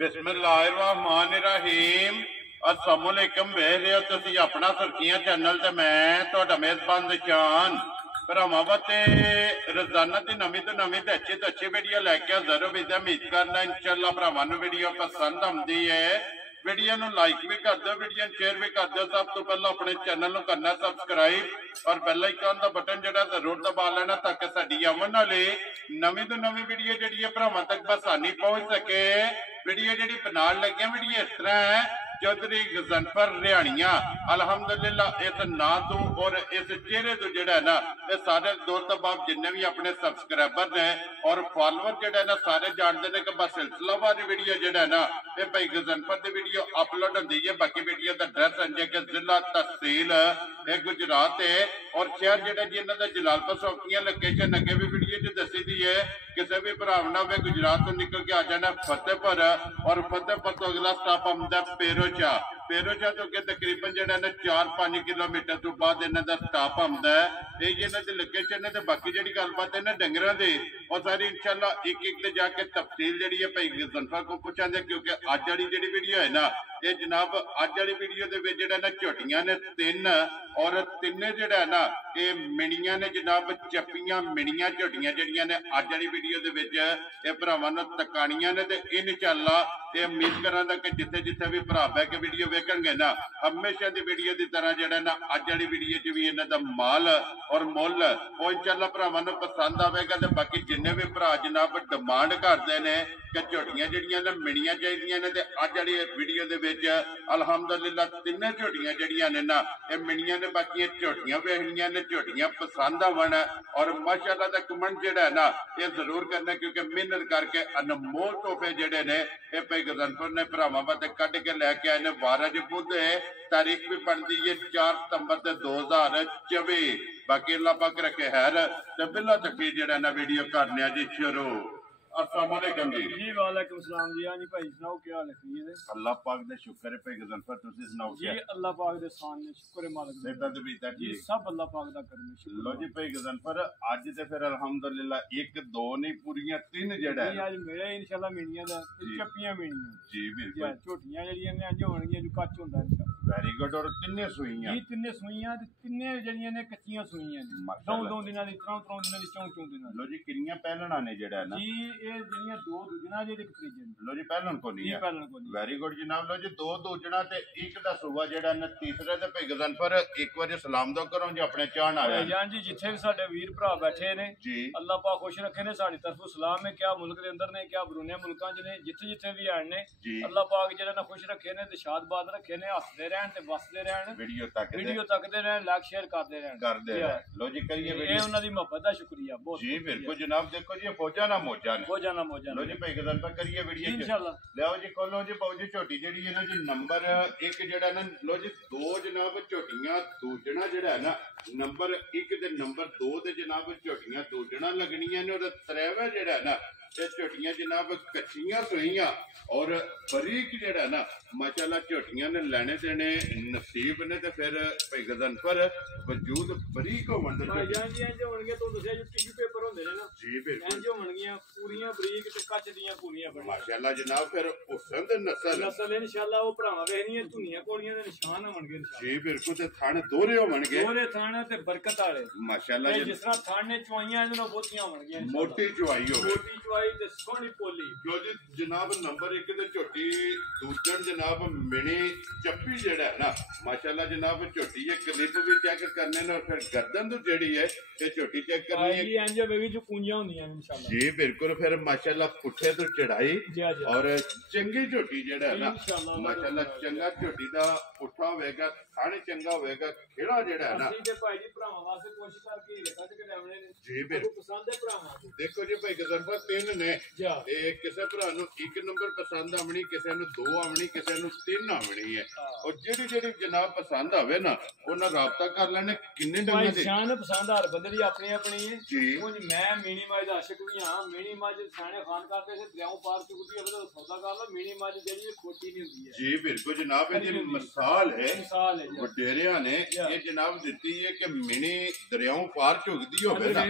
बिस्मिल्लाहिर्रहमानिर्रहीम। अस्सलामुअलैकुम। वेख रहे हो तुसीं अपना सुर्खियां चैनल ते मैं तुहाडा मेज़बान निशान भरावां वास्ते रोजाना की नवीं तो नवीं ते अच्छी वीडियो लैके हाज़र हो। उम्मीद करना इंशाअल्लाह भरावां नूं वीडियो पसंद आउंदी है। वीडियो नूं लाइक भी कर दो, वीडियो शेयर भी कर दो। सब तो पहले अपने चैनल नूं करना सब्सक्राइब और बेल आइकन का बटन जिहड़ा जरूर दबा लेना ताकि साडी आवन वाली नवीं तो नवीं वीडियो जिहड़ी है भरावां तक बसानी पहुंच सके। वीडियो जिहड़ी बनाउण लगे वीडियो इस तरह है, चौधरी गजनफर रिहाणिया अलहमदुलिल्लाह इस ना तो और इस चेहरे तो जिहड़ा है ना ये सारे दोस्त बाप जिन्ने भी अपने सबसक्राइबर ने और फॉलोअर जिहड़ा है ना सारे जानते हैं कि बस सिलसिलावार वीडियो जिहड़ा है ना ये भाई गजनफर की वीडियो अपलोड होती है। बाकी वीडियो का एड्रैस है कि जिला तहसील गुजरात है और शहर जिहड़ा जी इन्हां दा जलालपुर सौखियां लोकेशन अगे भी वीडियो च दसी दी है। किसी भी भरा ने गुजरात तो निकल के आ जाना फतेहपुर और फतेहपुर तो अगला स्टॉप आंदा पेरोचा। पेरोचा तो अगे तकरीबन जो 4-5 किलोमीटर तो बाद इन्हों का स्टॉप आंदा है। यही इन्हों की लोकेशन है। बाकी जी गलबात है ना डंगर की और सारी इंशाल्लाह एक ते जाके तफसील जी है भाई गजनफर को पूछांगे, क्योंकि अज वाली जी वीडियो है ना ये जनाब अज वाली वीडियो के ना झोटियां ने 3 और तिने जो है ना ये मिनिया ने जनाब चप्पियां मिनिया झोटियां जड़ियां ने अज वाली वीडियो के भरावां नूं तकाणियां ने। इंशाअल्लाह ये उम्मीद करांगा कि जिथे जिथे भी भरा बह के वीडियो वेखणगे ना हमेशा की वीडियो की तरह जो ना अज वाली वीडियो च भी इन्हां दा माल और मुल वो इंशाअल्लाह भरावां नूं पसंद आवेगा। ते बाकी जिन्ने भी भरा जनाब डिमांड करते हैं कि झोटियां जिहड़ियां ने मिनिया चाहिदियां ने ते अज वाली वीडियो दे विच अलहमदुलिल्लाह 3 झोटियां जिहड़ियां ने ना ये मिनिया ने। बाकी झोटियां वेखणियां ने झोटियां पसंद आवन और माशाअल्लाह दा कमेंट जिहड़ा है ना ये जरूर करना, क्योंकि मेहनत करके अनमोल तोहफे जिहड़े ने ये भाई गजनफर ने भरावां वास्ते कढ के लैके आए ने। 12 बुध है, तारीख भी बनती है 4 सितंबर 2024। बाकी अल्लाह पाक रखे खैर ते बिल्ला तकबीर जिहड़ा ना वीडियो करने जी शुरू। अस्सलाम वालेकुम जी। जी वालेकुम सलाम जी। हाँ जी भाई सुनाओ क्या हाल है? अल्लाह पाक दे शुक्र है भाई गजनफर तुसी सुनाओ जी? अल्लाह पाक दे सान ने शुक्र है मालिक दा बीता जी सब अल्लाह पाक दा करम शुक्र। लो जी भाई गजनफर आज ते फिर अल्हम्दुलिल्लाह 1 2 नहीं पूरियां 3 जेड़ा है आज मेरे इंशाल्लाह मिनियां दा चप्पियां मिनियां जी बिल्कुल झोटियां जेड़ियां ने अंज होणगियां जो कच्च हुंदा इंशाल्लाह। Very good. और 3 सुईयां जी 3 सुईयां ते 3 जेड़ियां ने कच्चियां सुईयां ने 2 दिनां दी 3 दिनां दी 4 दिनां। लो जी किन्नियां पहलना ने जेड़ा है ना जी ये जेड़ियां 2 दूजना जे एक त्रीजे। लो जी पहलन को नहीं है वेरी गुड जनाब। लो जी 2 दूजना ते 1 दा सुबह जेड़ा ने तीसरे ते भाई गजनफर एक बार सलाम दो करो जी अपने चाहण वाले जान जी जिथे भी साडे वीर भरा बैठे ने जी अल्लाह पाक खुश रखे ने। साडी तरफों सलाम है। क्या मुल्क दे अंदर ने क्या बरूने मुल्कां च ने जिथे जिथे भी आए ने अल्लाह पाक जेड़ा ना खुश रखे ने ते शादबाद रखे ने। हसदे रहन ते बसदे रहन वीडियो तकदे रहन लाइक शेयर करदे रहन। लो जी करिए ये उन्हां दी मोहब्बत दा शुक्रिया बहुत जी बिल्कुल जनाब। देखो जी फौजा ना मौजा ने लो जी भाई गजनफर करिए वीडियो इंशाल्लाह। लियाओ जी खोलो जी बाबू जी झोटी जेड़ी है ना जी नंबर 1 जेड़ा ना लो जी 2 जनाब झोटियां दूजना जेड़ा है ना नंबर 1 ते नंबर 2 ते जनाब झोटियां दूजना लगनियां ने। और त्रेवा जेड़ा है ना ये झोटियां जनाब कच्चियां सुईयां और बरीक जेड़ा है ना माशाअल्लाह झोटियां ने लेने देने नसीब ने। ते फिर भाई गजनफर वजूद बरीक होवन दे जान जी इंज होणगे तो दसिया जो टिश्यू पेपर होंदे ने ना जी बिल्कुल इंज होणगियां पूरियां बरीक ते कच्च दियां पूरियां बन माशाअल्लाह जनाब। फिर हुसन दे नस्ल इंशाअल्लाह वो भरावां वेखनियां धुनियां कोड़ियां दे निशान होणगे जी बिल्कुल। ते थण दोहरे होणगे दोहरे थण ते बरकत वाले माशाअल्लाह। जिस तरह थण ने चवाइयां इहदे नाल बहुतियां होणगियां मोटी चवाई हो मोटी चवाई ते सोहनी पोली। लो जी जनाब नंबर 1 ते झोटी दूजन जनाब मिनी चप्पी जेड़ा है ना माशाअल्लाह जनाब झोटी ये क्लिप भी चेक करने ने और फिर गर्दन तो जेड़ी है ये झोटी चेक करनी है इंज वेवी जो कुंजियां होंदियां इंशाअल्लाह जी बिल्कुल। फिर माशाअल्लाह पुठे तो चढ़ाई और चंगी झोटी जेड़ा है ना माशाअल्लाह चंगा झोटी दा पुठा होवेगा थाने चंगा होवेगा खेड़ा जेड़ा है ना जी भाई जी भरावां वास्ते कोशिश करके रखा के देवणे ने जी बिल्कुल पसंद है भरावां। देखो जी भाई गजनफर 3 ने ते किसे भरा नु 1 नंबर पसंद आवनी किसे नु 2 आवनी किसे नु 3 आवनी है। और जेड़ी जेड़ी जनाब पसंद आवे ना उन्हां राब्ता कर लेने। किन्ने डंगे दे शान पसंद हर बंदे दी अपनी अपनी है जी। हुन मैं मिनी माज दा आशिक भी हां। मिनी माज साने खान करते से दरियाओं पार चुकदी है तो सौदा कर लो। मिनी माज जेड़ी खोटी नहीं हुंदी है जी बिल्कुल जनाब। ये मिसाल है वडेरिया ने ये जनाब दिती है कि मिनी दरियाओं पार चुकदी होवे ना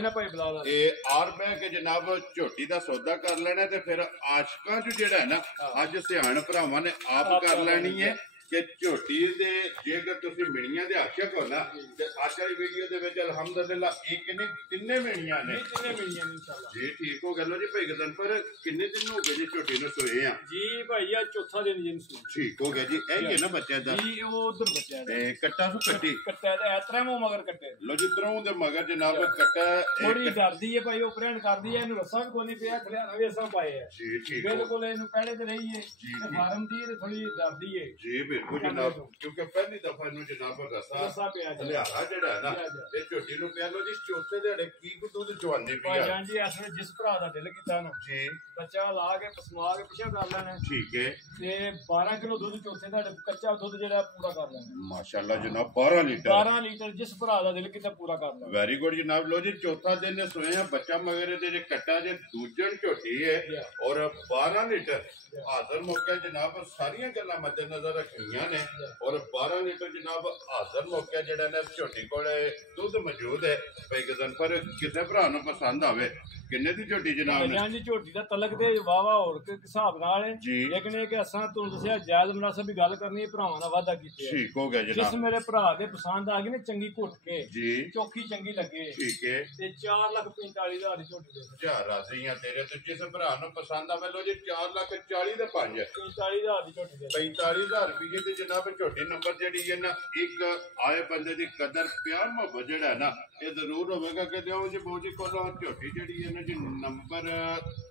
ये आर बह के जनाब झोटी दा ਸੌਦਾ ਕਰ ਲੈਣਾ ਤੇ ਫਿਰ ਆਸ਼ਕਾਂ ਚ ਜਿਹੜਾ ਹੈ ਨਾ ਅੱਜ ਸਿਆਣ ਭਰਾਵਾਂ ਨੇ ਆਪ ਕਰ ਲੈਣੀ ਹੈ ਕਿ ਝੋਟੀ ਦੇ ਜੇਕਰ ਤੁਸੀਂ ਮਿਣੀਆਂ ਦੇ ਆਸ਼ਕ ਹੋ ਨਾ ਤੇ ਅੱਜ ਵਾਲੀ ਵੀਡੀਓ ਦੇ ਵਿੱਚ ਅਲਹਮਦੁਲਿਲਾ ਇੱਕ ਨਹੀਂ ਤਿੰਨੇ ਮਿਣੀਆਂ ਨੇ ਇਨਸ਼ਾਅੱਲਾ ਜੀ ਠੀਕ ਹੋ ਗੱਲ ਜੀ ਭਾਈ ਗਦਨ ਪਰ ਕਿੰਨੇ ਦਿਨ ਹੋ ਗਏ ਜੀ ਝੋਟੀ ਨੂੰ ਸੋਏ ਆ ਜੀ ਭਾਈ ਆ ਚੌਥਾ ਦਿਨ ਜੀ ਨੂੰ ਠੀਕ ਹੋ ਗਿਆ ਜੀ ਇਹ ਹੀ ਹੈ ਨਾ ਬੱਚਿਆਂ ਦਾ ਜੀ ਉਹ ਉਧਰ ਬੱਚਿਆਂ ਦਾ ਤੇ ਕੱਟਾ ਸੁ ਕੱਟੀ ਕੱਟਾ ਤੇ ਐਤਰਾ ਮੋ ਮਗਰ ਕੱਟੇ ਲੋ ਜੀ ਤਰੋਂ ਦੇ ਮਗਰ ਜਨਾਬ ਕੱਟਾ ਥੋੜੀ ਡਰਦੀ ਹੈ ਭਾਈ ਉਹ ਪ੍ਰੈਣ ਕਰਦੀ ਹੈ ਇਹਨੂੰ ਰੱਸਾ ਵੀ ਕੋਈ ਨਹੀਂ ਪਿਆ ਖਲਿਆ ਰਵੇ ਸਭ ਪਾਏ ਆ ਜੀ ਠੀਕ ਬਿਲਕੁਲ ਇਹਨੂੰ ਪਹਿਲੇ ਤੇ ਰਹੀ ਹੈ ਤੇ ਫਾਰਮ ਦੀ ਤੇ ਥੋੜੀ ਡਰਦੀ ਹੈ ਜੀ ਬਿਲਕੁਲ ਜਨਾਬ ਕਿਉਂਕਿ ਪਹਿਲੀ ਦਫਾ ਇਹਨੂੰ ਜਨਾਬ ਰੱਸਾ ਪਿਆ ਜੀ ਲਿਆਰਾ ਜਿਹੜਾ ਹੈ ਨਾ ਤੇ ਝੋਟੀ ਨੂੰ ਪਿਆ ਲੋ ਜੀ ਚੌਥੇ ਦਿਹਾੜੇ ਕੀ ਕੁ ਦੁੱਧ ਚਵਾਉਂਦੇ ਪਿਆ ਭਾਈ ਜੀ ਇਸ ਵੇਲੇ ਜਿਸ ਭਰਾ ਦਾ ਦਿਲ ਕੀਤਾ ਨਾ ਜੀ ਬੱਚਾ ਲਾ ਕੇ ਪਸਮਾ ਕੇ ਪਿੱਛੇ ਕਰ ਲੈਣਾ ਠੀਕ ਹੈ ਤੇ 12 ਕਿਲੋ ਦੁੱਧ ਚੌਥੇ ਦਿਹਾੜੇ ਕੱਚਾ ਦੁੱਧ ਜਿਹੜਾ ਪੂਰਾ ਕਰ ਲੈਣਾ ਮਾਸ਼ਾਅੱਲਾ ਜਨਾਬ 12 ਲੀਟਰ 12 ਲੀਟਰ ਜਿਸ ਭਰਾ ਦਾ ਦਿਲ ਕੀਤਾ ਪੂਰਾ ਕਰ ਲੈਣਾ ਵੈਰੀ ਗੁੱਡ ਜਨਾਬ ਲੋ ਜੀ ਚੌਥਾ ਦਿਨ ਨੇ ਸੋਏ ਆ ਬੱਚਾ ਮਗਰ ਦੇ ਜੇ ਕੱਟਾ ਜੇ ਦੂਜਣ ਝੋਟੀ ਹੈ ਔਰ 12 ਲੀਟਰ ਹਾਜ਼ਰ ਮੌਕੇ ਜਨਾਬ ਸਾਰੀਆਂ ਗੱਲਾਂ ਮੱਦੇ ਨਜ਼ਰ ਰੱਖੀਆਂ ਨੇ ਔਰ 12 ਲੀਟਰ ਜਨਾਬ ਹਾਜ਼ਰ ਮੌਕੇ ਜਿਹੜਾ ਨੇ ਝੋਟੀ ਕੋਲੇ ਦੁੱਧ ਮੌਜੂਦ ਹੈ ਭਾਈ ਗਦਨ ਪਰ ਕਿਸੇ ਭਰਾ ਨੂੰ ਪਸੰਦ ਆਵੇ ਕਿੰਨੇ ਦੀ ਝੋਟੀ ਜਨਾਬ ਨੇ ਜੀ ਝੋਟੀ ਦਾ ਤਲਕ ਤੇ ਵਾਵਾ ਹੋਰ ਹਿਸਾਬ ਨਾਲ ਹੈ ਲੇਕਿਨ ਇਹ ਕਿ ਅਸਾਂ ਤੁਹਾਨੂੰ ਦੱਸਿਆ ਜਾਇਜ਼ ਮੁਨਾਸਬ ਵੀ ਗੱਲ ਕਰਨੀ ਹੈ ਭਰਾਵਾਂ ਦਾ ਵਾਅਦਾ ਕੀਤੇ ਠੀਕ ਹੋ ਗਿਆ ਜਨਾਬ ਜਿਸ ਮੇਰੇ ਭਰਾ ਦੇ ਪਸੰਦ ਆ ਗਈ ਨੇ ਚੰਗੀ ਘੁੱਟ ਕੇ ਜੀ ਚੌਕੀ ਚੰਗੀ ਲੱਗੇ ਠੀਕ ਹੈ ਤੇ 4,45,000 ਦੀ ਝੋਟੀ ਦੇ ਚਾਰ ਰਾਜ਼ੀਆਂ ਤੇਰੇ ਤੇ ਜਿਸ ਭਰਾ ਨੂੰ ਪਸੰਦ ਆਵੇ ਲੋ ਜੀ 4,40,000 ਦੇ 5 45,000 ਦੀ ਝੋਟੀ ਦੇ 45,000 ਰੁਪਏ ਤੇ ਜਨਾਬ ਝੋਟੀ ਨੰਬਰ ਜਿਹੜੀ ਹੈ ਨਾ ਇੱਕ ਆਏ ਬੰਦੇ ਦੀ ਕਦਰ ਪਿਆਰ ਮੁਹੱਬਤ ਜਿਹੜਾ ਹੈ ਨਾ ਇਹ ਜ਼ਰੂਰ ਹੋਵੇਗਾ ਕਿ ਦਿਓ ਜੀ ਬੋਜੀ ਕੋਲੋਂ ਝੋਟੀ ਜਿਹੜੀ ਹੈ ਨਾ ਜੀ ਨੰਬਰ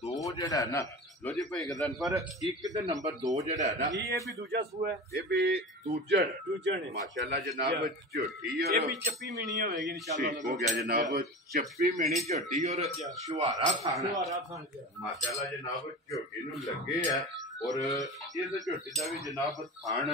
2 ਜਿਹੜਾ ਹੈ ਨਾ ਲੋ ਜੀ ਭਾਈ ਗਦਨ ਪਰ ਇੱਕ ਤੇ ਨੰਬਰ 2 ਜਿਹੜਾ ਹੈ ਨਾ ਇਹ ਵੀ ਦੂਜਾ ਸੂ ਹੈ ਇਹ ਵੀ ਦੂਜਣ ਹੈ ਮਾਸ਼ਾਅੱਲਾ ਜਨਾਬ ਝੋਟੀ ਇਹ ਵੀ ਚੱਪੀ ਮੀਣੀ ਹੋਵੇਗੀ ਇਨਸ਼ਾਅੱਲਾ ਠੀਕ ਹੋ ਗਿਆ ਜਨਾਬ ਚੱਪੀ ਮੀਣੀ ਝੋਟੀ ਔਰ ਸ਼ੁਹਾਰਾ ਖਾਣਾ ਜੀ ਮਾਸ਼ਾਅੱਲਾ ਜਨਾਬ ਝੋਟੀ ਨੂੰ ਲੱਗੇ ਆ ਔਰ ਇਸ ਝੋਟੀ ਦਾ ਵੀ ਜਨਾਬ ਖਾਣ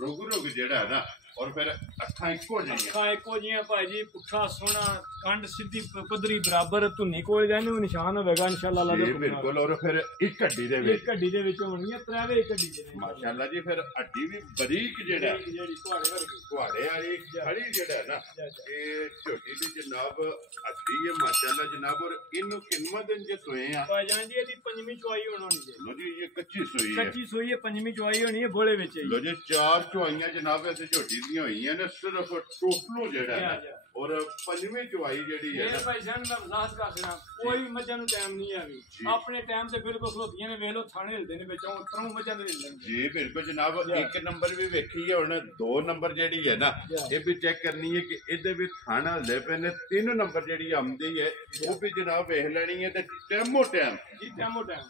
ਰੁਗ ਜਿਹੜਾ ਹੈ ਨਾ ਔਰ ਫਿਰ ਅੱਖਾਂ ਇੱਕੋ ਜਿਹੀਆਂ ਭਾਈ ਜੀ ਪੁੱਠਾ ਸੋਹਣਾ ਕੰਡ ਸਿੱਧੀ ਪੱਧਰੀ ਬਰਾਬਰ ਧੁੰਨੀ ਕੋਲ ਦਾ ਇਹਨੂੰ ਨਿਸ਼ਾਨ ਹੋਵੇਗਾ ਇਨਸ਼ਾਅੱਲਾ ਅੱਲਾਹ ਜੀ ਬਿਲਕੁਲ ਔਰ ਫਿਰ ਇੱਕ ਹੱਡੀ ਦੇ ਵਿੱਚ ਹੋਣਗੀਆਂ ਤਰਾਵੇ ਇੱਕ ਹੱਡੀ ਦੇ ਮਾਸ਼ਾਅੱਲਾ ਜੀ ਫਿਰ ਹੱਡੀ ਵੀ ਬਰੀਕ ਜਿਹੜਾ ਜਿਹੜੀ ਤੁਹਾਡੇ ਵਾਲੀ ਖੜੀ ਜਿਹੜਾ ਹੈ ਨਾ ਇਹ ਝੋਟੀ ਦੀ ਜਨਾਬ ਹੱਡੀ ਹੈ ਮਾਸ਼ਾਅੱਲਾ ਜਨਾਬ ਔਰ ਇਹਨੂੰ ਕਿੰਨਾ ਦਿਨ ਜੇ ਸੋਏ ਆ ਭਾਈ ਜਾਨ ਜੀ ਇਹਦੀ ਪੰਜਵੀਂ ਚੁਆਈ ਹੋਣੀ ਜੀ ਲੋ ਜੀ ਇਹ ਕੱਚੀ ਸੋਈ ਹੈ ਪੰਜਵੀਂ ਚੁਆਈ ਹੋਣੀ ਹੈ ਬੋਲੇ ਵਿੱਚ ਲੋ ਜੀ 4 ਚੁਆਈਆਂ ਜਨਾਬ ਇੱਥੇ ਝੋਟੀ ਦੀਆਂ ਹੋਈਆਂ ਨੇ ਸਿਰਫ ਟੋਟਲੋ ਜਿਹੜਾ ਹੈ ਔਰ ਪੰਜਵੀਂ ਚੁਆਈ ਜਿਹੜੀ ਹੈ ਭਾਈ ਜਾਨ ਮੈਂ ਵਜ਼ਾਹਤ ਕਰ ਦੇਣਾ ਕੋਈ ਮੱਝਾਂ ਨੂੰ ਟਾਈਮ ਨਹੀਂ ਆਵੀ ਆਪਣੇ ਟਾਈਮ ਤੇ ਬਿਲਕੁਲ ਖਲੋਤੀਆਂ ਨੇ ਵੇਖ ਲੋ ਥਾਣੇ ਹਿਲਦੇ ਨੇ ਵਿੱਚੋਂ ਤਰੋਂ ਮੱਝਾਂ ਦੇ ਹਿਲਣਗੇ ਜੀ ਬਿਲਕੁਲ ਜਨਾਬ ਇੱਕ ਨੰਬਰ ਵੀ ਵੇਖੀ ਹੈ ਹੁਣ 2 ਨੰਬਰ ਜਿਹੜੀ ਹੈ ਨਾ ਇਹ ਵੀ ਚੈੱਕ ਕਰਨੀ ਹੈ ਕਿ ਇਹਦੇ ਵੀ ਥਾਣਾ ਹਲਦੇ ਪਏ ਨੇ 3 ਨੰਬਰ ਜਿਹੜੀ ਆਮਦੀ ਹੈ ਉਹ ਵੀ ਜਨਾਬ ਵੇਖ ਲੈਣੀ ਹੈ ਤੇ ਟਾਈਮ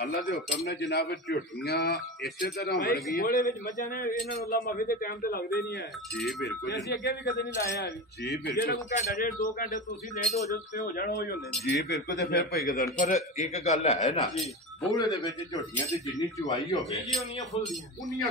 ਅੱਲਾ ਦੇ ਹੁਕਮ ਨੇ ਜਨਾਬ ਝੋਟੀਆਂ ਇਸੇ ਤਰ੍ਹਾਂ ਹੋਣਗੀਆਂ ਗੋਲੇ ਵਿੱਚ ਮੱਝਾਂ ਨੇ ਇਹਨਾਂ ਨੂੰ ਅੱਲਾ ਮਾਫੀ ਦੇ ਟਾਈਮ ਤੇ ਲੱਗਦੇ ਨਹੀਂ ਹੈ ਜੀ ਬਿਲਕੁਲ ਅਸੀਂ ਅੱਗੇ ਵੀ ਕਦੇ ਨਹੀਂ ਲਾਇਆ ਜੀ ਬਿਲਕੁਲ ਘੰਟਾ ਡੇਢ 2 ਘੰਟੇ ਤੁਸੀਂ ਲੇਟ ਹੋ ਜਾਓ ਤੇ ਹੋ ਜਾਣ ਉਹ ਹੀ ਹੁੰਦੇ ਨੇ ਜੀ ਬਿਲਕੁਲ ਤੇ ਫਿਰ ਭਾਈ ਗਦਨ ਪਰ ਇੱਕ ਗੱਲ ਹੈ ਨਾ ਬੋਲੇ ਦੇ ਵਿੱਚ ਝੋਟੀਆਂ ਦੀ ਜਿੰਨੀ ਚੁਆਈ ਹੋਵੇ ਜੀ ਉਨੀਆਂ ਖੁੱਲਦੀਆਂ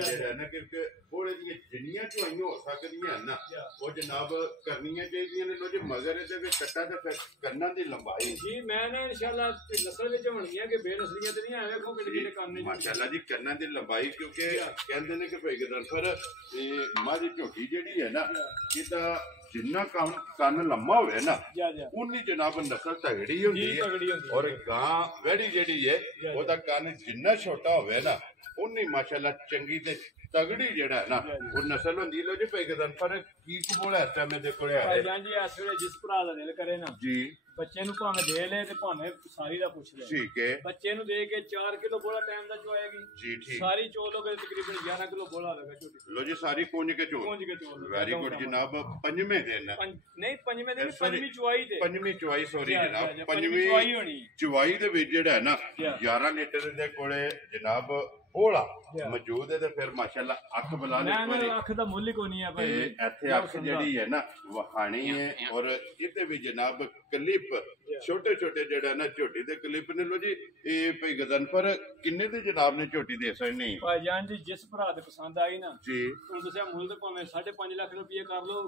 ਜਿਹੜਾ ਨਾ ਕਿਉਂਕਿ ਬੋਲੇ ਦੀਆਂ ਜਿੰਨੀਆਂ ਚੁਆਈਆਂ ਹੋ ਸਕਦੀਆਂ ਨਾ ਉਹ ਜਨਾਬ ਕਰਨੀਆਂ ਚਾਹੀਦੀਆਂ ਨੇ ਲੋ ਜੀ ਮਗਰ ਇਹਦੇ ਵਿੱਚ ਕੱਟਾ ਤੇ ਫਿਰ ਕੰਨਾਂ ਦੀ ਲੰਬਾਈ ਜੀ ਮੈਂ ਨਾ ਇਨਸ਼ਾਅੱਲਾ ਨਸਲ ਵਿੱਚ ਹੋਣਗੀਆਂ ਕਿ ਬੇਨਸਲੀਆਂ ਤੇ ਨਹੀਂ ਆਏ ਵੇਖੋ ਕਿਹੜੇ ਕੰਨ ਮਾਸ਼ਾਅੱਲਾ ਜੀ ਕੰਨਾਂ ਦੀ ਲੰਬਾਈ ਕਿਉਂਕਿ ਕਹਿੰਦੇ ਨੇ ਕਿ ਭਾਈ ਗਦਨ ਪਰ ਇਹ ਮਾਝੀ ਝੋਟੀ ਜਿਹੜੀ ਹੈ ਨਾ ਇਹਦਾ ਜਿੰਨਾ ਕੰਨ ਲੰਮਾ ਹੋਵੇ ਨਾ ਉਨੀ ਜਨਾਬ ਨਸਲ ਤਗੜੀ ਹੁੰਦੀ ਹੈ ਔਰ ਗਾਂ ਵੈੜੀ ਜਿਹੜੀ ਹੈ ਉਹਦਾ ਕੰਨ ਜਿੰਨਾ ਛੋਟਾ ਹੋਵੇ ਨਾ ਉਨੀ ਮਾਸ਼ਾਅੱਲਾ ਚੰਗੀ ਤੇ ਤਗੜੀ ਜਿਹੜਾ ਹੈ ਨਾ ਉਹ ਨਸਲ ਹੁੰਦੀ ਲੋ ਜੀ ਭਾਈ ਗਦਨ ਪਰ ਕੀ ਕਬੂਲ ਇਸ ਟਾਈਮ ਦੇ ਕੋਲੇ ਆਏ ਭਾਈ ਜੀ ਇਸ ਵੇਲੇ ਜਿਸ ਭਰਾ ਦਾ ਦਿਲ ਕਰੇ ਨਾ ਜੀ ਬੱਚੇ ਨੂੰ ਭਾਵੇਂ ਦੇ ਲੈ ਤੇ ਭਾਵੇਂ ਸਾਰੀ ਦਾ ਪੁੱਛ ਲੈ ਠੀਕ ਹੈ ਬੱਚੇ ਨੂੰ ਦੇ ਕੇ 4 ਕਿਲੋ ਬੋਲਾ ਟਾਈਮ ਦਾ ਚੁਆਏਗੀ ਜੀ ਠੀਕ ਸਾਰੀ ਚੋਲੋਗੇ ਤਕਰੀਬਨ 11 ਕਿਲੋ ਬੋਲਾ ਹੋਵੇਗਾ ਝੋਟੀ ਲੋ ਜੀ ਸਾਰੀ ਕੁੰਜ ਕੇ ਚੋਲ ਵੈਰੀ ਗੁੱਡ ਜਨਾਬ ਪੰਜਵੇਂ ਦਿਨ ਨਹੀਂ ਪੰਜਵੇਂ ਦਿਨ ਪੰਜਵੀਂ ਚੁਆਈ ਸੋਰੀ ਜਨਾਬ ਪੰਜਵੀਂ ਚੁਆਈ ਹੋਣੀ ਚੁਆਈ ਦੇ ਵਿੱਚ ਜਿਹੜਾ ਹੈ ਨਾ 11 ਲੀਟਰ ਦੇ ਕੋਲੇ ਜਨਾਬ ਬੋਲਾ ਮੌਜੂਦ ਹੈ ਤੇ ਫਿਰ ਮਾਸ਼ਾਅੱਲਾ ਅੱਖ ਬੁਲਾ ਲਈ ਅੱਖ ਦਾ ਮੁੱਲ ਹੀ ਕੋਈ ਨਹੀਂ ਹੈ ਭਾਈ ਇੱਥੇ ਅੱਖ ਜਿਹੜੀ ਹੈ ਨਾ ਵਹਾਣੀ ਹੈ ਔਰ ਇਹਦੇ ਵੀ ਜਨਾਬ ਕਲਿੱਪ ਛੋਟੇ ਜਿਹੜਾ ਨਾ ਝੋਟੀ ਦੇ ਕਲਿੱਪ ਨੇ ਲੋ ਜੀ ਇਹ ਭਾਈ ਗਦਨ ਪਰ ਕਿੰਨੇ ਦੇ ਜਨਾਬ ਨੇ ਝੋਟੀ ਦੇ ਸਕਣੀ ਭਾਈ ਜਾਨ ਜੀ ਜਿਸ ਭਰਾ ਦੇ ਪਸੰਦ ਆਈ ਨਾ ਜੀ ਤੁਹਾਨੂੰ ਦੱਸਿਆ ਮੁੱਲ ਤੇ ਭਾਵੇਂ 5.5 ਲੱਖ ਰੁਪਏ ਕਰ ਲੋ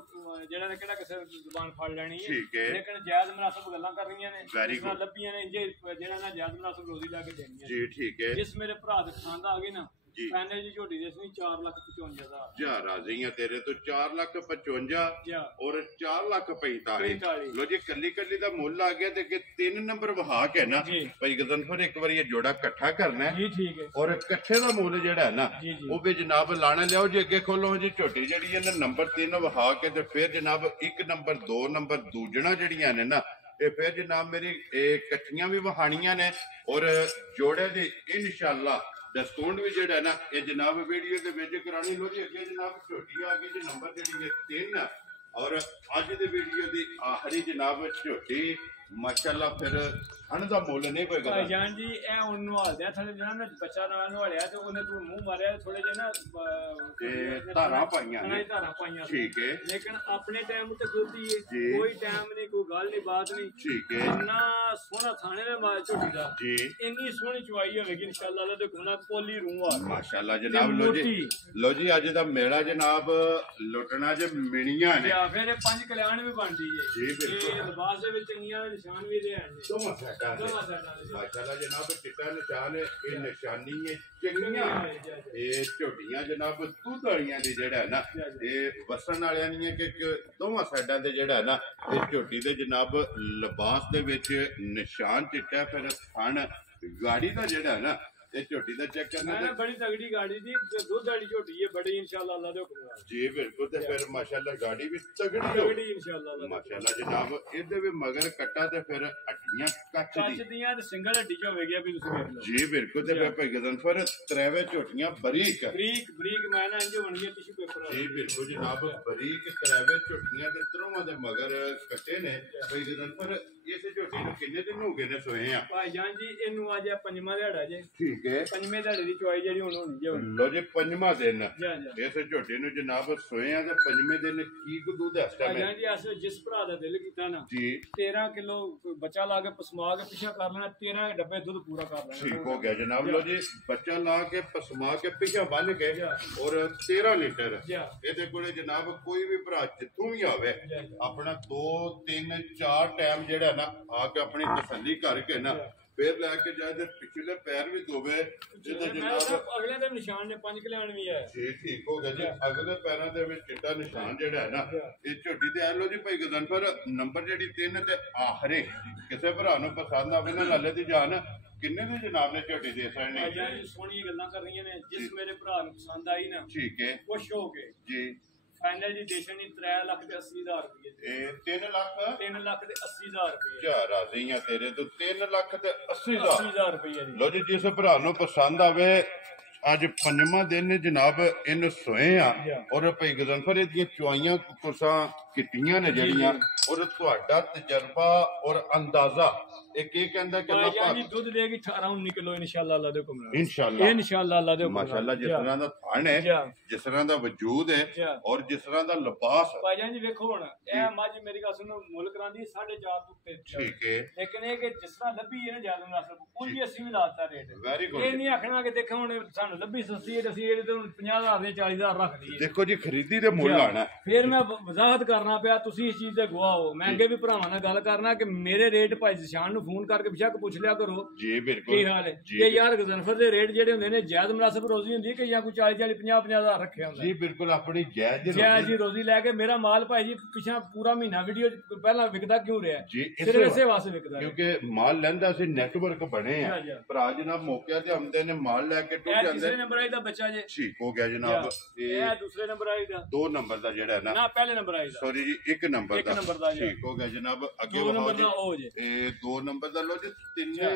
ਜਿਹੜਾ ਨੇ ਕਿਹੜਾ ਕਿਸੇ ਜ਼ੁਬਾਨ ਫੜ ਲੈਣੀ ਹੈ ਲੇਕਿਨ ਜਾਇਜ਼ ਮੁਨਾਸਬ ਗੱਲਾਂ ਕਰਨੀਆਂ ਨੇ ਜਿਸ ਲੱਭੀਆਂ ਨੇ ਜਿਹੜਾ ਨਾ ਜਾਇਜ਼ ਮੁਨਾਸਬ ਰੋਜ਼ੀ ਲਾ ਕੇ ਦੇਣੀ ਹੈ ਜੀ ਠੀਕ ਹੈ ਜਿਸ ਮੇਰੇ ਭਰਾ ਦੇ ਪਸੰਦ ਆ ਗਈ ਨਾ ਫਾਈਨਲ ਜੀ ਝੋਟੀ ਦੇ ਸੀ 4,55,000 ਜਾ ਰਾਜ਼ੀਆਂ ਤੇਰੇ ਤੋਂ 4,55,000 ਔਰ 4,45,000 ਲੋ ਜੀ ਕੱਲੀ ਕੱਲੀ ਦਾ ਮੁੱਲ ਆ ਗਿਆ ਤੇ ਅੱਗੇ 3 ਨੰਬਰ ਵਹਾ ਕੇ ਨਾ ਭਾਈ ਗਜ਼ਨਫਰ ਇੱਕ ਵਾਰੀ ਇਹ ਜੋੜਾ ਇਕੱਠਾ ਕਰਨਾ ਜੀ ਠੀਕ ਹੈ ਔਰ ਇਕੱਠੇ ਦਾ ਮੁੱਲ ਜਿਹੜਾ ਹੈ ਨਾ ਉਹ ਵੀ ਜਨਾਬ ਲਾਣਾ ਲਿਆਓ ਜੀ ਅੱਗੇ ਖੋਲੋ ਜੀ ਝੋਟੀ ਜਿਹੜੀ ਹੈ ਨਾ ਨੰਬਰ 3 ਵਹਾ ਕੇ ਤੇ ਫਿਰ ਜਨਾਬ 1 ਨੰਬਰ 2 ਨੰਬਰ ਦੂਜਣਾ ਜਿਹੜੀਆਂ ਨੇ ਨਾ ਇਹ ਫਿਰ ਜਨਾਬ ਮੇਰੀ ਇਕੱਠੀਆਂ ਵੀ ਵਹਾਣੀਆਂ ਨੇ ਔਰ ਜੋੜੇ ਦੀ ਇਨਸ਼ਾਅੱਲਾ ਡਿਸਕਾਊਂਟ ਵੀ ਜਿਹੜਾ ਨਾ ਇਹ ਜਨਾਬ ਵੀਡੀਓ ਦੇ ਵਿੱਚ ਕਰਾਣੀ ਲੋ ਜੀ ਅੱਗੇ ਜਨਾਬ ਝੋਟੀ ਆ ਗਈ ਜੀ ਨੰਬਰ ਜਿਹੜੀ ਹੈ 3 ਔਰ ਅੱਜ ਦੀ ਵੀਡੀਓ ਦੀ ਆਖਰੀ ਜਨਾਬ ਝੋਟੀ ਮਾਸ਼ਾਅੱਲਾ ਫਿਰ ਹਣ ਦਾ ਮੁੱਲ ਨਹੀਂ ਕੋਈ ਭਾਈ ਜਾਨ ਜੀ ਇਹ ਹੁਣ ਨਵਾਲਦਿਆ ਥਲੇ ਜਨਾ ਬੱਚਾ ਨਾਲ ਨਵਾਲਿਆ ਤੇ ਉਹਨੇ ਤੂੰ ਮੂੰਹ ਮਾਰਿਆ ਥੋੜੇ ਜਿਹਾ ਨਾ ਤੇ ਧਾਰਾਂ ਪਾਈਆਂ ਨੇ ਧਾਰਾਂ ਪਾਈਆਂ ਠੀਕ ਹੈ ਲੇਕਿਨ ਆਪਣੇ ਟਾਈਮ ਤੇ ਖੁੱਲਦੀ ਹੈ ਕੋਈ ਟਾਈਮ ਨਹੀਂ ਕੋਈ ਗੱਲ ਨਹੀਂ ਬਾਤ ਨਹੀਂ ਠੀਕ ਹੈ ਇੰਨਾ ਸੋਹਣਾ ਥਾਣੇ ਦਾ ਮਾਲ ਝੋਟੀ ਦਾ ਜੀ ਇੰਨੀ ਸੋਹਣੀ ਚੁਆਈ ਹੋਵੇਗੀ ਇਨਸ਼ਾਅੱਲਾ ਅੱਲਾ ਦੇ ਕੋਨਾ ਪੋਲੀ ਰੂਹ ਆ ਮਾਸ਼ਾਅੱਲਾ ਜਨਾਬ ਲੋ ਜੀ ਅੱਜ ਦਾ ਮੇਲਾ ਜਨਾਬ ਲੁੱਟਣਾ ਜੇ ਮਿਣੀਆਂ ਨੇ ਜਾਂ ਫਿਰ 5 ਕਲਿਆਣ ਵੀ ਬਣਦੀ ਹੈ ਜੀ ਬਿਲਕੁਲ ਇਹ ਲਿਬਾਸ ਦੇ ਵਿੱਚ ਚੰਗੀਆਂ ਨਿਸ਼ਾਨ ਵੀ ਦੇ ਆਏ ਦੋਵਾਂ ਸਾਈਡਾਂ ਮਾਸ਼ਾਅੱਲਾ ਜਨਾਬ ਚਿੱਟਾ ਨਿਸ਼ਾਨ ਇਹ ਨਿਸ਼ਾਨੀ ਹੈ ਚੰਗੀਆਂ ਇਹ ਝੋਟੀਆਂ ਜਨਾਬ ਦੁੱਧ ਵਾਲੀਆਂ ਦੀ ਜਿਹੜਾ ਨਾ ਇਹ ਵਸਣ ਵਾਲਿਆਂ ਦੀਆਂ ਕਿ ਦੋਵਾਂ ਸਾਈਡਾਂ ਤੇ ਜਿਹੜਾ ਨਾ ਇਹ ਝੋਟੀ ਦੇ ਜਨਾਬ ਲਿਬਾਸ ਦੇ ਵਿੱਚ ਨਿਸ਼ਾਨ ਚਿੱਟਾ ਫਿਰ ਥਣ ਗਾੜੀ ਦਾ ਜਿਹੜਾ ਨਾ ਇਹ ਝੋਟੀ ਦਾ ਚੈੱਕ ਕਰਨਾ ਹੈ ਬੜੀ ਤਗੜੀ ਗਾੜੀ ਦੀ ਦੁੱਧ ਵਾਲੀ ਝੋਟੀ ਹੈ ਬੜੀ ਇਨਸ਼ਾਅੱਲਾ ਅੱਲਾ ਦੇ ਹੁਕਮ ਨਾਲ ਜੀ ਬਿਲਕੁਲ ਤੇ ਫਿਰ ਮਾਸ਼ਾਅੱਲਾ ਗਾੜੀ ਵੀ ਤਗੜੀ ਇਨਸ਼ਾਅੱਲਾ ਮਾਸ਼ਾਅੱਲਾ ਜਨਾਬ ਇਹਦੇ ਵੀ ਮਗਰ ਕੱਟਾ ਤੇ ਫਿਰ ਅੱਡੀਆਂ ਕੱਚ ਦੀਆਂ ਤੇ ਸਿੰਗਲ ਹੱਡੀ ਚ ਹੋਵੇਗੀ ਵੀ ਤੁਸੀਂ ਵੇਖ ਲਓ ਜੀ ਬਿਲਕੁਲ ਤੇ ਫਿਰ ਭਾਈ ਗਜ਼ਨਫਰ ਤਰੇਵੇਂ ਝੋਟੀਆਂ ਬਰੀਕ ਬਰੀਕ ਮੈਂ ਨਾ ਇੰਜ ਬਣੀਆਂ ਟਿਸ਼ੂ ਪੇਪਰ ਜੀ ਬਿਲਕੁਲ ਜਨਾਬ ਬਰੀਕ ਤਰੇਵੇਂ ਝੋਟੀਆਂ ਤੇ ਤਰੋਂ ਦੇ ਮਗਰ ਕੱਟੇ ਨੇ ਭਾਈ ਗਜ਼ਨਫਰ ਇਸ ਝੋਟੀ ਨੂੰ ਕਿੰਨੇ ਦਿਨ ਹੋ ਗਏ ਨੇ ਸੋਏ ਆ ਭਾਈ ਜਾਨ ਜੀ ਇਹਨੂੰ ਅੱਜ 5ਵਾਂ ਦਿਹਾੜਾ ਜੇ ਠੀਕ ਹੈ 5ਵੇਂ ਦਿਹਾੜੇ ਦੀ ਚੁਆਈ ਜਿਹੜੀ ਹੁਣ ਹੋਣੀ ਜੇ ਲੋ ਜੀ 5ਵਾਂ ਦਿਨ ਇਸ ਝੋਟੀ ਨੂੰ ਜਨਾਬ ਸੋਏ ਆ ਤੇ 5ਵੇਂ ਦਿਨ ਕੀ ਕੁ ਦੁੱਧ ਇਸ ਟਾਈਮ ਭਾਈ ਜਾਨ ਜੀ ਜਿਸ ਭਰਾ ਦਾ ਦਿਲ ਕੀਤਾ ਨਾ ਜੀ 13 ਕਿਲੋ ਬੱਚਾ ਲਾ ਕੇ ਪਸਮਾ ਕੇ ਪਿੱਛਾ ਕਰ ਲੈਣਾ 13 ਡੱਬੇ ਦੁੱਧ ਪੂਰਾ ਕਰ ਲੈਣਾ ਠੀਕ ਹੋ ਗਿਆ ਜਨਾਬ ਲੋ ਜੀ ਬੱਚਾ ਲਾ ਕੇ ਪਸਮਾ ਕੇ ਪਿੱਛਾ ਬੰਨ ਕੇ ਔਰ 13 ਲੀਟਰ ਇਹਦੇ ਕੋਲੇ ਜਨਾਬ ਕੋਈ ਵੀ ਭਰਾ ਜਿੱਥੋਂ ਵੀ ਆਵੇ ਆਪਣਾ 2 3 4 ਟਾਈਮ ਜਿਹੜਾ ਨਾ ਆ ਕੇ ਆਪਣੀ ਤਸੱਲੀ ਕਰਕੇ ਨਾ ਫਿਰ ਲੈ ਕੇ ਜਾਏ ਤੇ ਪਿਛਲੇ ਪੈਰ ਵੀ ਧੋਵੇ ਜਿਹਦੇ ਜਨਾਬ ਅਗਲੇ ਦੇ ਨਿਸ਼ਾਨ ਨੇ 5 ਕਲਿਆਣ ਵੀ ਹੈ ਜੀ ਠੀਕ ਹੋ ਗਿਆ ਜੀ ਅਗਲੇ ਪੈਰਾਂ ਦੇ ਵਿੱਚ ਚਿੱਟਾ ਨਿਸ਼ਾਨ ਜਿਹੜਾ ਹੈ ਨਾ ਇਹ ਝੋਟੀ ਤੇ ਆ ਲੋ ਜੀ ਭਾਈ ਗਜ਼ਨਫਰ ਨੰਬਰ ਜਿਹੜੀ 3 ਤੇ ਆਖਰੇ ਕਿਸੇ ਭਰਾ ਨੂੰ ਪਸੰਦ ਆਵੇ ਨਾ ਲਾਲੇ ਦੀ ਜਾਨ ਕਿੰਨੇ ਦੇ ਜਨਾਬ ਨੇ ਝੋਟੀ ਦੇ ਸਾਹਮਣੇ ਜੀ ਸੋਹਣੀਆਂ ਗੱਲਾਂ ਕਰ ਰਹੀਆਂ ਨੇ ਜਿਸ ਮੇਰੇ ਭਰਾ ਨੂੰ ਪਸੰਦ ਆਈ ਨਾ ਠੀਕ ਹੈ ਖੁਸ਼ ਹੋ ਕੇ ਜੀ ਫਾਈਨਲ ਦੀ ਦੇਸ਼ਨੀ 3,80,000 ਰੁਪਏ ਇਹ 3 ਲੱਖ 3,80,000 ਰੁਪਏ ਜਾ ਰਾਜ਼ੀਆਂ ਤੇਰੇ ਤੋਂ 3,80,000 80,000 ਰੁਪਏ ਜੀ ਲੋ ਜੀ ਜਿਸ ਭਰਾ ਨੂੰ ਪਸੰਦ ਆਵੇ ਅੱਜ 5ਵਾਂ ਦਿਨ ਜਨਾਬ ਇਹਨੂੰ ਸੋਏ ਆ ਔਰ ਭਾਈ ਗਜ਼ਨਫਰ ਇਹਦੀਆਂ ਚੁਆਈਆਂ ਕੁਰਸਾਂ ਕਿੱਟੀਆਂ ਨੇ ਜਿਹੜੀਆਂ ਔਰ ਤੁਹਾਡਾ ਤਜਰਬਾ ਔਰ ਅੰਦਾਜ਼ਾ ਇਹ ਕੀ ਕਹਿੰਦਾ ਕਿ ਅੱਲਾਹ ਪਾਕ ਦੁੱਧ ਦੇਗੀ 18 19 ਕਿਲੋ ਇਨਸ਼ਾਅੱਲਾ ਅੱਲਾਹ ਦੇ ਹੁਕਮ ਨਾਲ ਇਨਸ਼ਾਅੱਲਾ ਅੱਲਾਹ ਦੇ ਹੁਕਮ ਨਾਲ ਮਾਸ਼ਾਅੱਲਾ ਜਿਸ ਤਰ੍ਹਾਂ ਦਾ ਥਣ ਹੈ ਜਿਸ ਤਰ੍ਹਾਂ ਦਾ ਵਜੂਦ ਹੈ ਔਰ ਜਿਸ ਤਰ੍ਹਾਂ ਦਾ ਲਿਬਾਸ ਭਾਈ ਜਾਨ ਜੀ ਵੇਖੋ ਹੁਣ ਇਹ ਮੱਝ ਮੇਰੀ ਗੱਲ ਸੁਣੋ ਮੁੱਲ ਕਰਾਂਦੀ 4.5 ਤੋਂ ਉੱਤੇ ਠੀਕ ਹੈ ਲੇਕਿਨ ਇਹ ਕਿ ਜਿਸ ਤਰ੍ਹਾਂ ਲੱਭੀ ਹੈ ਨਾ ਜ਼ਿਆਦਾ ਮੁਨਾਸਬ ਉਹ ਵੀ ਅਸੀਂ ਵੀ ਲਾਤਾ ਰੇਟ ਵੈਰੀ ਗੁੱਡ ਇਹ ਨਹੀਂ ਆਖਣਾ ਕਿ ਦੇਖੋ ਹੁਣ ਸਾਨੂੰ ਲੱਭੀ ਸਸਤੀ ਹੈ ਤੇ ਅਸੀਂ ਇਹਦੇ ਤੋਂ 50,000 ਦੇ 40,000 ਰੱਖ ਲਈਏ ਦੇਖੋ ਜੀ ਖਰੀਦੀ ਦੇ ਮੁੱਲ ਆਣਾ ਫਿਰ ਮੈਂ ਵਜ਼ਾਹਤ ਕਰਨਾ ਪਿਆ ਤੁਸੀਂ ਇਸ ਚੀਜ਼ ਦੇ ਗਵਾਹ ਹੋ ਮੈਂ ਅੱਗੇ ਵੀ ਭਰਾਵਾਂ ਨਾਲ ਗੱਲ ਕਰਨਾ ਕਿ ਮੇਰੇ ਰੇਟ ਭਾਈ ਜਿਸ਼ਾਨ ਨੂੰ ਫੋਨ ਕਰਕੇ ਬਿਸ਼ੱਕ ਪੁੱਛ ਲਿਆ ਕਰੋ ਜੀ ਬਿਲਕੁਲ ਕੀ ਹਾਲ ਹੈ ਕਿ ਯਾਰ ਗਜ਼ਨਫਰ ਦੇ ਰੇਟ ਜਿਹੜੇ ਹੁੰਦੇ ਨੇ ਜਾਇਜ਼ ਮੁਨਾਸਬ ਰੋਜ਼ੀ ਹੁੰਦੀ ਹੈ ਕਿ ਜਾਂ ਕੋਈ 40 50,000 ਰੱਖਿਆ ਹੁੰਦਾ ਜੀ ਬਿਲਕੁਲ ਆਪਣੀ ਜਾਇਜ਼ ਜੀ ਰੋਜ਼ੀ ਲੈ ਕੇ ਮੇਰਾ ਮਾਲ ਭਾਈ ਜੀ ਪਿਛਾ ਪੂਰਾ ਮਹੀਨਾ ਵੀਡੀਓ ਪਹਿਲਾਂ ਵਿਕਦਾ ਕਿਉਂ ਰਿਹਾ ਜੀ ਸਿਰਫ ਇਸੇ ਵਾਸਤੇ ਵਿਕਦਾ ਕਿਉਂਕਿ ਮਾਲ ਲੈਂਦਾ ਸੀ ਨੈਟਵਰਕ ਬਣੇ ਆ ਭਰਾ ਜਨਾਬ ਮੌਕਿਆਂ ਤੇ ਆਉਂਦੇ ਨੇ ਮਾਲ ਲੈ ਕੇ ਟੁੱਟ ਜਾਂਦੇ ਦੂਸਰੇ ਨੰਬਰ ਆਈ ਦਾ ਬੱਚਾ ਜੇ ਠੀਕ ਹੋ ਗਿਆ ਜਨਾਬ ਇਹ ਦੂਸਰੇ ਨੰਬਰ ਆਈ ਦਾ 2 ਨੰਬਰ ਦਾ ਜਿਹੜਾ ਨਾ ਪਹਿਲੇ ਨੰਬਰ ਆਈ ਦਾ ਸੌਰੀ ਜੀ 1 ਨੰਬਰ ਦਾ ਠੀਕ ਹੋ ਗਿਆ ਜਨਾਬ ਅੱਗੇ 2 ਨੰਬਰ ਦਾ ਉਹ ਜੇ ਇਹ 2 ਨੰਬਰ ਦਾ ਲੋ ਜੀ ਤਿੰਨੇ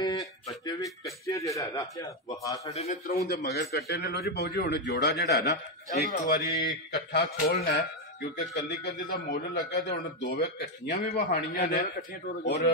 ਬੱਚੇ ਵੀ ਕੱਚੇ ਜਿਹੜਾ ਨਾ ਵਹਾ ਸਾਡੇ ਨੇ ਤਰੋਂ ਦੇ ਮਗਰ ਕੱਟੇ ਨੇ ਲੋ ਜੀ ਬਾਊ ਜੀ ਹੁਣ ਜੋੜਾ ਜਿਹੜਾ ਨਾ ਇੱਕ ਵਾਰੀ ਇਕੱਠਾ ਖੋਲਣਾ ਕਿਉਂਕਿ ਕੱਲੀ ਕੱਲੀ ਦਾ ਮੁੱਲ ਲੱਗਾ ਤੇ ਹੁਣ ਦੋਵੇਂ ਇਕੱਠੀਆਂ ਵੀ ਵਹਾਣੀਆਂ ਨੇ ਔਰ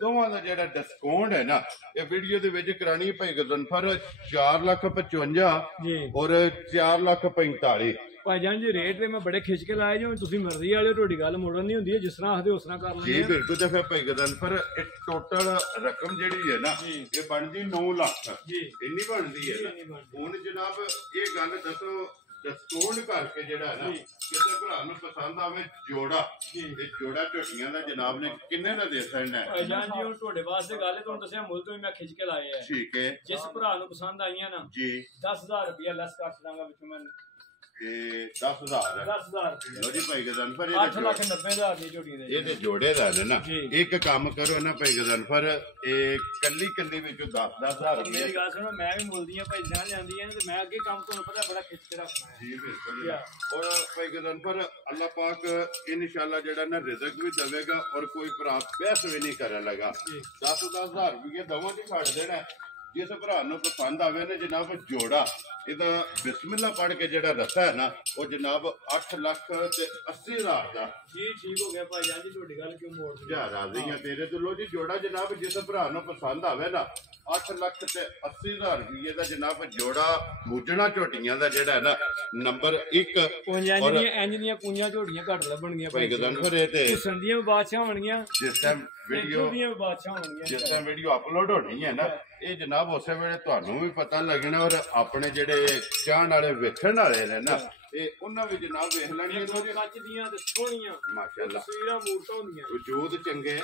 ਦੋਵਾਂ ਦਾ ਜਿਹੜਾ ਡਿਸਕਾਊਂਟ ਹੈ ਨਾ ਇਹ ਵੀਡੀਓ ਦੇ ਵਿੱਚ ਕਰਾਣੀ ਭਾਈ ਗਜ਼ਨਫਰ 4,55,000 ਔਰ 4,45,000 ਭਾਈ ਜਾਨ ਜੀ ਰੇਟ ਤੇ ਮੈਂ ਬੜੇ ਖਿੱਚ ਕੇ ਲਾਏ ਜਿਵੇਂ ਤੁਸੀਂ ਮਰਜ਼ੀ ਵਾਲੇ ਤੁਹਾਡੀ ਗੱਲ ਮੋੜਨ ਨਹੀਂ ਹੁੰਦੀ ਹੈ ਜਿਸ ਤਰ੍ਹਾਂ ਆਖਦੇ ਉਸ ਤਰ੍ਹਾਂ ਕਰ ਲੈਂਦੇ ਜੀ ਬਿਲਕੁਲ ਤੇ ਫਿਰ ਭਾਈ ਗਜ਼ਨਫਰ ਇਹ ਟੋਟਲ ਰਕਮ ਜਿਹੜੀ ਹੈ ਨਾ ਇਹ ਬਣਦੀ 9 ਲੱਖ ਜੀ ਇੰਨੀ ਬਣਦੀ ਹੈ ਨਾ ਹੁਣ ਜਨਾਬ ਇਹ ਗੱਲ ਦੱਸੋ ਡਿਸਕਾਊਂਟ ਕਰਕੇ ਜਿਹੜਾ ਨਾ ਕਿਸੇ ਭਰਾ ਨੂੰ ਪਸੰਦ ਆਵੇ ਜੋੜਾ ਇਹ ਜੋੜਾ ਝੋਟੀਆਂ ਦਾ ਜਨਾਬ ਨੇ ਕਿੰਨੇ ਦਾ ਦੇ ਸਕਣਾ ਹੈ ਭਾਈਜਾਨ ਜੀ ਹੁਣ ਤੁਹਾਡੇ ਵਾਸਤੇ ਗੱਲ ਹੈ ਤੁਹਾਨੂੰ ਦੱਸਿਆ ਮੁੱਲ ਤੋਂ ਵੀ ਮੈਂ ਖਿੱਚ ਕੇ ਲਾਏ ਆ ਠੀਕ ਹੈ ਜਿਸ ਭਰਾ ਨੂੰ ਪਸੰਦ ਆਈਆਂ ਨਾ ਜੀ 10000 ਰੁਪਇਆ ਲੈਸ ਕਰ ਦਾਂਗਾ ਵਿੱਚੋਂ ਮੈਂ ਇਹ 10000 10000 ਰੁਪਇਆ ਲੋ ਜੀ ਭਾਈ ਗਜ਼ਨਫਰ 8,90,000 ਦੀ ਝੋਟੀ ਦੇ ਇਹਦੇ ਜੋੜੇ ਦਾ ਨੇ ਨਾ ਇੱਕ ਕੰਮ ਕਰੋ ਨਾ ਭਾਈ ਗਜ਼ਨਫਰ ਇਹ ਕੱਲੀ ਵਿੱਚੋਂ 10,000 ਰੁਪਏ ਮੇਰੀ ਗੱਲ ਸੁਣੋ ਮੈਂ ਵੀ ਮੁੱਲਦੀਆਂ ਭਾਈ ਜਾਣ ਜਾਂਦੀਆਂ ਨੇ ਤੇ ਮੈਂ ਅੱਗੇ ਕੰਮ ਤੁਹਾਨੂੰ ਪਤਾ ਬੜਾ ਖਿੱਚ ਕੇ ਰੱਖਣਾ ਹੈ ਜੀ ਬਿਲਕੁਲ ਔਰ ਭਾਈ ਗਜ਼ਨਫਰ ਅੱਲਾਹ ਪਾਕ ਇਨਸ਼ਾਅੱਲਾ ਜਿਹੜਾ ਨਾ ਰਿਜ਼ਕ ਵੀ ਦੇਵੇਗਾ ਔਰ ਕੋਈ ਭਰਾ ਬਹਿਸ ਵੀ ਨਹੀਂ ਕਰਨ ਲਗਾ 10,000 ਰੁਪਏ ਦੋਵਾਂ ਦੀ ਛੱਡ ਦੇਣਾ ਜਿਸ ਭਰਾ ਨੂੰ ਪਸੰਦ ਆਵੇ ਨਾ ਜਨਾਬ ਜੋੜਾ ਇਹਦਾ ਬਿਸਮਿਲ੍ਲਾ ਪੜ੍ਹ ਕੇ ਜਿਹੜਾ ਰਸਾ ਹੈ ਨਾ ਉਹ ਜਨਾਬ 8,80,000 ਦਾ ਜੀ ਠੀਕ ਹੋ ਗਿਆ ਭਾਈ ਜਾਨ ਜੀ ਤੁਹਾਡੀ ਗੱਲ ਕਿਉਂ ਮੋੜ ਦਿੱਤੀ ਜਾ ਰਾਜ਼ੀ ਆ ਤੇਰੇ ਤੋਂ ਲੋ ਜੀ ਜੋੜਾ ਜਨਾਬ ਜਿਸ ਭਰਾ ਨੂੰ ਪਸੰਦ ਆਵੇ ਨਾ 8,80,000 ਰੁਪਏ ਦਾ ਜਨਾਬ ਜੋੜਾ ਮੂਜਣਾ ਝੋਟੀਆਂ ਦਾ ਜਿਹੜਾ ਹੈ ਨਾ ਨੰਬਰ 1 ਔਰ ਇੰਜ ਦੀਆਂ ਪੂੰਜਾਂ ਝੋਟੀਆਂ ਘੱਟ ਲੱਭਣਗੀਆਂ ਭਾਈ ਗਜ਼ਨਫਰ ਇਹ ਤੇ ਸੰਦੀਆਂ ਬਾਦਸ਼ਾਹ ਹੋਣਗੀਆਂ ਜਿਸ ਟਾਈਮ ਵੀਡੀਓ ਬਾਦਸ਼ਾਹ ਹੋਣਗੀਆਂ ਜਿਸ ਟਾਈਮ ਵੀਡੀਓ ਅਪਲੋਡ ਹੋਣੀ ਹੈ ਨਾ ਇਹ ਜਨਾਬ ਉਸੇ ਵੇਲੇ ਤੁਹਾਨੂੰ ਵੀ ਪਤਾ ਲੱਗਣਾ ਔਰ ਆਪਣੇ ਜਿਹੜੇ ਚਾਹਣ ਵਾਲੇ ਵੇਖਣ ਵਾਲੇ ਨੇ ਨਾ ਇਹ ਉਹਨਾਂ ਵੀ ਜਨਾਬ ਵੇਖ ਲੈਣਗੇ ਕੱਚ ਦੀਆਂ ਤੇ ਸੋਹਣੀਆਂ ਮਾਸ਼ਾਅੱਲਾ ਤਸਵੀਰਾਂ ਮੂਰਤਾਂ ਹੁੰਦੀਆਂ ਵਜੂਦ ਚੰਗੇ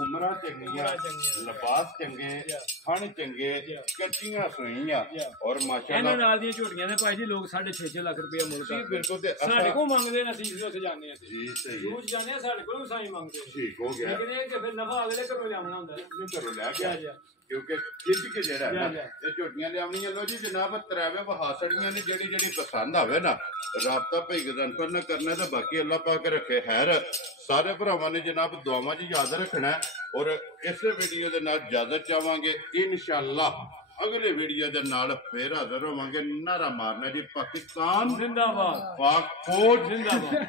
ਉਮਰਾਂ ਚੰਗੀਆਂ ਲਿਬਾਸ ਚੰਗੇ ਖਣ ਚੰਗੇ ਕੱਚੀਆਂ ਸੋਈਆਂ ਔਰ ਮਾਸ਼ਾਅੱਲਾ ਇਹਨਾਂ ਨਾਲ ਦੀਆਂ ਝੋਟੀਆਂ ਨੇ ਭਾਈ ਜੀ ਲੋਕ 6.5 ਲੱਖ ਰੁਪਏ ਮੁੱਲ ਕਰਦੇ ਬਿਲਕੁਲ ਤੇ ਸਾਡੇ ਕੋਲ ਮੰਗਦੇ ਨੇ ਅਸੀਂ ਉੱਥੇ ਜਾਂਦੇ ਆ ਜੀ ਸਹੀ ਰੋਜ਼ ਜਾਂਦੇ ਆ ਸਾਡੇ ਕੋਲ ਸਾਈ ਮੰਗਦੇ ਠੀਕ ਹੋ ਗਿਆ ਲੇਕਿਨ ਇਹ ਕਿ ਫਿਰ ਨਫਾ ਅਗਲੇ ਘਰੋਂ ਲਿਆਉਣਾ ਹੁੰਦਾ ਇਹਨੂੰ ਘਰੋਂ ਲੈ ਗਿਆ ਕਿਉਂਕਿ ਖਿੱਚ ਕੇ ਜਿਹੜਾ ਹੈ ਨਾ ਇਹ ਝੋਟੀਆਂ ਲਿਆਉਣੀਆਂ ਲੋ ਜੀ ਜਨਾਬ ਤਰਾਵੇ ਬਹਾਸੜੀਆਂ ਨੇ ਜਿਹੜੀ ਪਸੰਦ ਆਵੇ ਨਾ ਰਾਬਤਾ ਭਾਈ ਗਜ਼ਨਫਰ ਨਾਲ ਕਰਨਾ ਤੇ ਬਾਕੀ ਅੱਲਾਹ ਪਾਕ ਰੱਖੇ ਖੈਰ ਸਾਰੇ ਭਰਾਵਾਂ ਨੇ ਜਨਾਬ ਦੁਆਵਾਂ 'ਚ ਯਾਦ ਰੱਖਣਾ ਔਰ ਇਸੇ ਵੀਡੀਓ ਦੇ ਨਾਲ ਇਜਾਜ਼ਤ ਚਾਹਾਂਗੇ ਇਨਸ਼ਾਅੱਲਾ ਅਗਲੇ ਵੀਡੀਓ ਦੇ ਨਾਲ ਫੇਰ ਹਾਜ਼ਰ ਹੋਵਾਂਗੇ ਨਾਰਾ ਮਾਰਨਾ ਜੀ ਪਾਕਿਸਤਾਨ ਜ਼ਿੰਦਾਬਾਦ ਪਾਕ ਫੌਜ ਜ਼ਿੰਦਾਬਾਦ